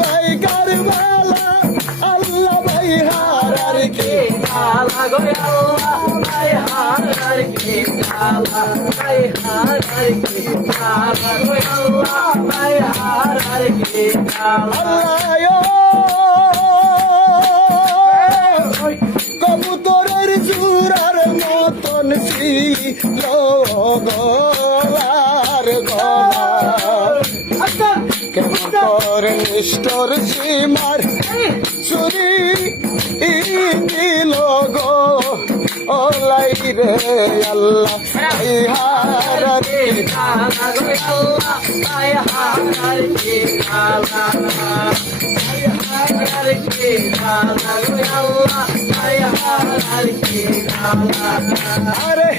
ভাই কারবালা আল্লাহ ভাই হারার কে কালা গো আল্লাহ ভাই হারার কে কালা ভাই হারার কে কালা গো আল্লাহ ভাই হারার কে কালা আল্লাহ কবুতরের জুরার মতন ছিল গলার গলা কেমন করে নিষ্ঠর সীমার চুরি দিল গো ওলাই রে আল্লাহ হারার কালা গো আল্লাহ ভাই হারার কে কালা ভাই হারার কে কালা গো আল্লাহ ভাই হারার কে কালা আরে